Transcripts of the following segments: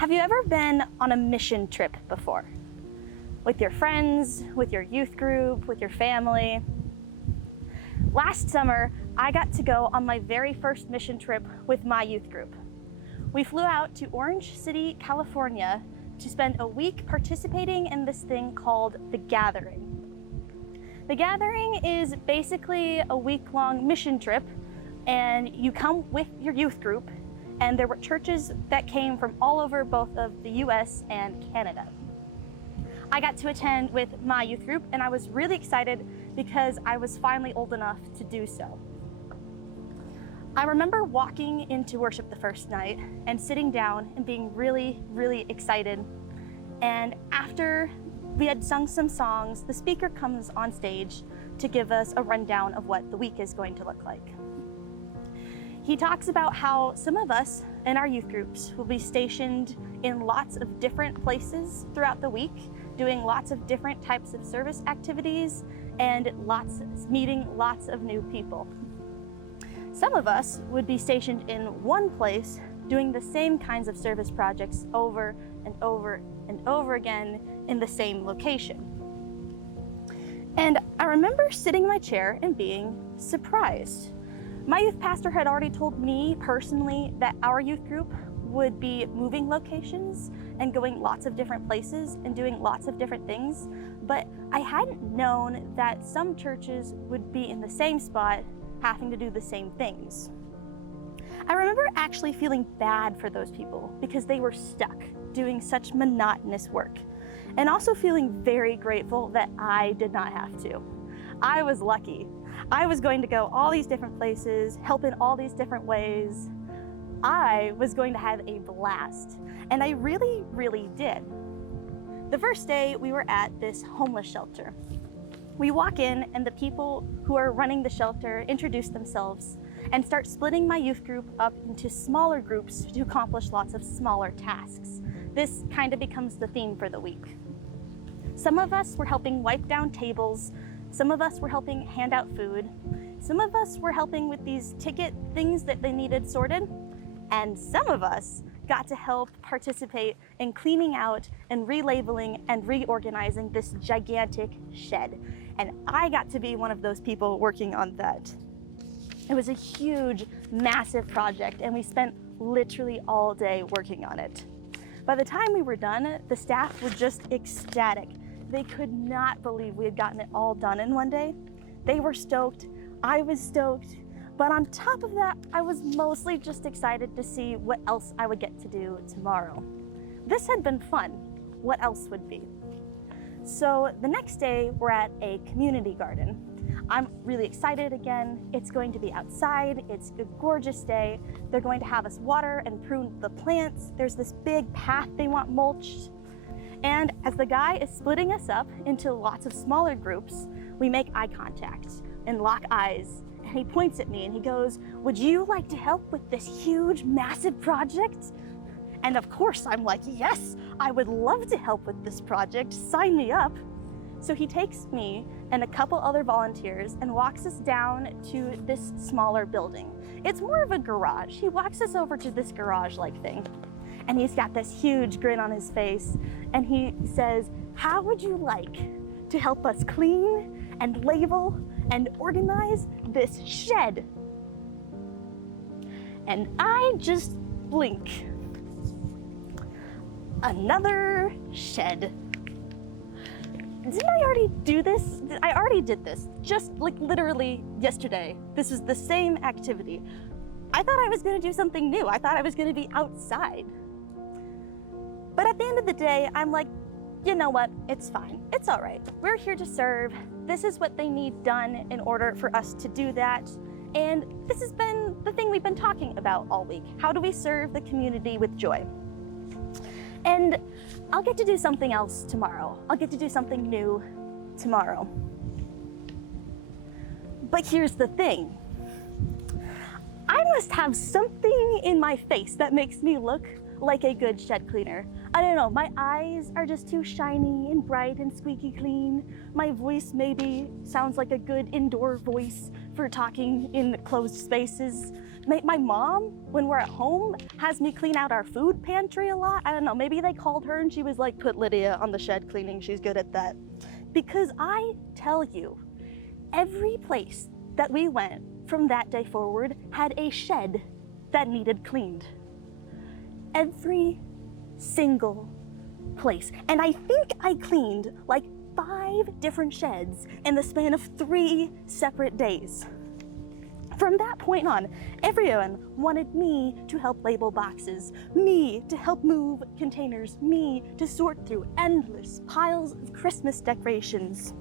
Have you ever been on a mission trip before? With your friends, with your youth group, with your family? Last summer, I got to go on my very first mission trip with my youth group. We flew out to Orange City, California to spend a week participating in this thing called The Gathering. The Gathering is basically a week-long mission trip, and you come with your youth group, and there were churches that came from all over both of the US and Canada. I got to attend with my youth group, and I was really excited because I was finally old enough to do so. I remember walking into worship the first night and sitting down and being really excited. And after we had sung some songs, the speaker comes on stage to give us a rundown of what the week is going to look like. He talks about how some of us in our youth groups will be stationed in lots of different places throughout the week, doing lots of different types of service activities and meeting lots of new people. Some of us would be stationed in one place doing the same kinds of service projects over and over again in the same location. And I remember sitting in my chair and being surprised. My youth pastor had already told me personally that our youth group would be moving locations and going lots of different places and doing lots of different things, but I hadn't known that some churches would be in the same spot having to do the same things. I remember actually feeling bad for those people because they were stuck doing such monotonous work, and also feeling very grateful that I did not have to. I was lucky. I was going to go all these different places, help in all these different ways. I was going to have a blast, and I really did. The first day we were at this homeless shelter. We walk in and the people who are running the shelter introduce themselves and start splitting my youth group up into smaller groups to accomplish lots of smaller tasks. This kind of becomes the theme for the week. Some of us were helping wipe down tables. Some of us were helping hand out food. Some of us were helping with these ticket things that they needed sorted. And some of us got to help participate in cleaning out and relabeling and reorganizing this gigantic shed. And I got to be one of those people working on that. It was a huge, massive project, and we spent literally all day working on it. By the time we were done, the staff were just ecstatic. They could not believe we had gotten it all done in one day. They were stoked, I was stoked, but on top of that, I was mostly just excited to see what else I would get to do tomorrow. This had been fun. What else would be? So the next day, we're at a community garden. I'm really excited again. It's going to be outside. It's a gorgeous day. They're going to have us water and prune the plants. There's this big path they want mulched. And as the guy is splitting us up into lots of smaller groups, we make eye contact and lock eyes. And he points at me and he goes, "Would you like to help with this huge, massive project?" And of course, I'm like, yes, I would love to help with this project. Sign me up. So he takes me and a couple other volunteers and walks us down to this smaller building. It's more of a garage. He walks us over to this garage-like thing. And he's got this huge grin on his face. And he says, "How would you like to help us clean and label and organize this shed?" And I just blink. Another shed. Didn't I already do this? I already did this, just like literally yesterday. This was the same activity. I thought I was gonna do something new. I thought I was gonna be outside. But at the end of the day, I'm like, you know what? It's fine. It's all right. We're here to serve. This is what they need done in order for us to do that. And this has been the thing we've been talking about all week. How do we serve the community with joy? And I'll get to do something else tomorrow. I'll get to do something new tomorrow. But here's the thing. I must have something in my face that makes me look like a good shed cleaner. I don't know, my eyes are just too shiny and bright and squeaky clean. My voice maybe sounds like a good indoor voice for talking in closed spaces. My mom, when we're at home, has me clean out our food pantry a lot. I don't know, maybe they called her and she was like, put Lydia on the shed cleaning, she's good at that. Because I tell you, every place that we went from that day forward had a shed that needed cleaned. Every single place. And I think I cleaned like 5 different sheds in the span of 3 separate days. From that point on, everyone wanted me to help label boxes, me to help move containers, me to sort through endless piles of Christmas decorations.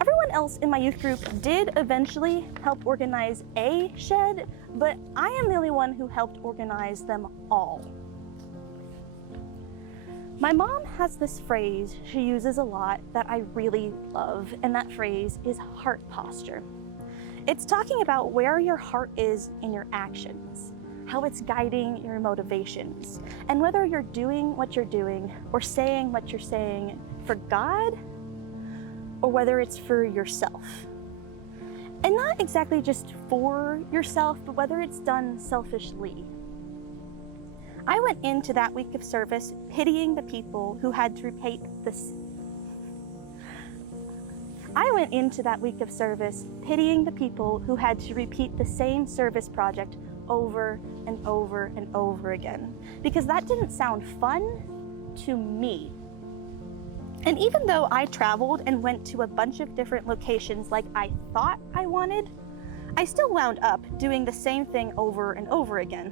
Everyone else in my youth group did eventually help organize a shed, but I am the only one who helped organize them all. My mom has this phrase she uses a lot that I really love, and that phrase is heart posture. It's talking about where your heart is in your actions, how it's guiding your motivations, and whether you're doing what you're doing or saying what you're saying for God, or whether it's for yourself. And not exactly just for yourself, but whether it's done selfishly. I went into that week of service pitying the people who had to repeat this. I went into that week of service pitying the people who had to repeat the same service project over and over and over again, because that didn't sound fun to me. And even though I traveled and went to a bunch of different locations like I thought I wanted, I still wound up doing the same thing over and over again,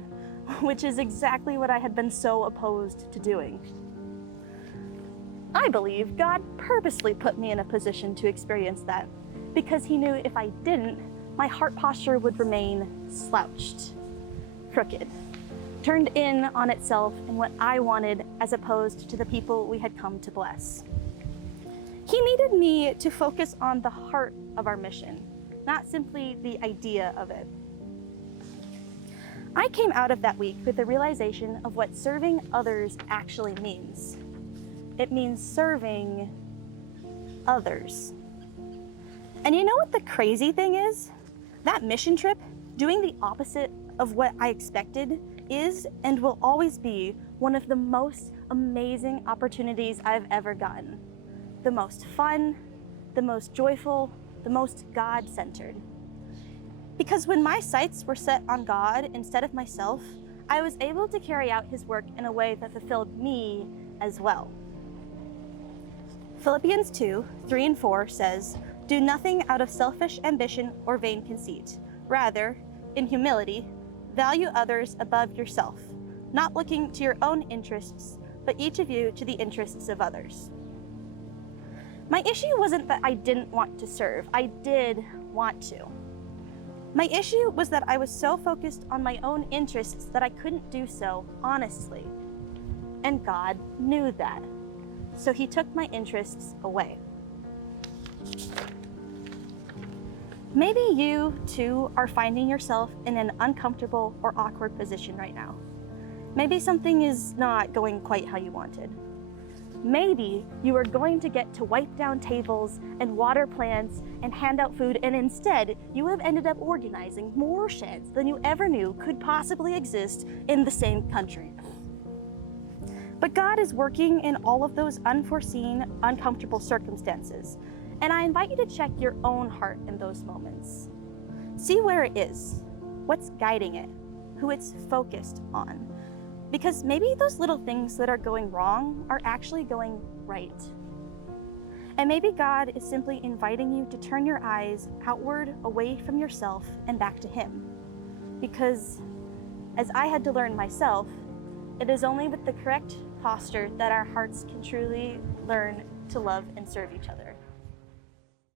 which is exactly what I had been so opposed to doing. I believe God purposely put me in a position to experience that, because he knew if I didn't, my heart posture would remain slouched, crooked, turned in on itself and what I wanted as opposed to the people we had come to bless. He needed me to focus on the heart of our mission, not simply the idea of it. I came out of that week with the realization of what serving others actually means. It means serving others. And you know what the crazy thing is? That mission trip, doing the opposite of what I expected, is and will always be one of the most amazing opportunities I've ever gotten. The most fun, the most joyful, the most God-centered. Because when my sights were set on God instead of myself, I was able to carry out his work in a way that fulfilled me as well. Philippians 2:3-4 says, "Do nothing out of selfish ambition or vain conceit. Rather, in humility, value others above yourself, not looking to your own interests, but each of you to the interests of others." My issue wasn't that I didn't want to serve. I did want to. My issue was that I was so focused on my own interests that I couldn't do so honestly. And God knew that. So he took my interests away. Maybe you too are finding yourself in an uncomfortable or awkward position right now. Maybe something is not going quite how you wanted. Maybe you are going to get to wipe down tables and water plants and hand out food, and instead you have ended up organizing more sheds than you ever knew could possibly exist in the same country. But God is working in all of those unforeseen, uncomfortable circumstances, and I invite you to check your own heart in those moments. See where it is, what's guiding it, who it's focused on. Because maybe those little things that are going wrong are actually going right. And maybe God is simply inviting you to turn your eyes outward, away from yourself, and back to him. Because, as I had to learn myself, it is only with the correct posture that our hearts can truly learn to love and serve each other.